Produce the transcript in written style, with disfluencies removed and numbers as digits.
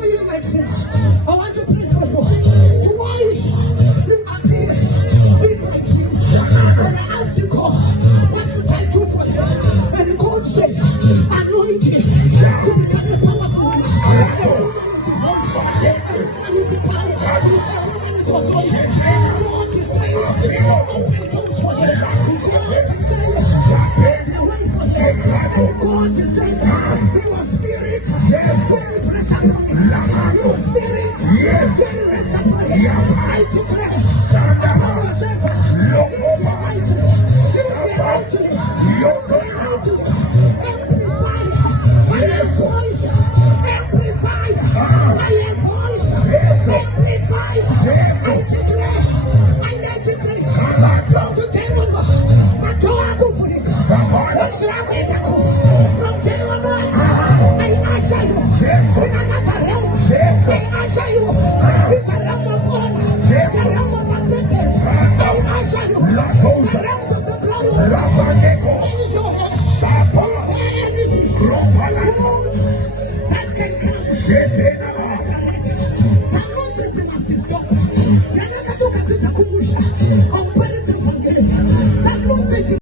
for you, my friend. I want to pray for you. Twice you appeared in my dream. And I asked the God, what should I do for you? And God said, anoint him to become the powerful woman. A woman with devotion. A woman with the power. A woman with authority. God is saying, open doors for you. God is saying, pave the way for you. And God is saying, your spirit, where is rest upon you? Your spirit, where is rest upon you? I declare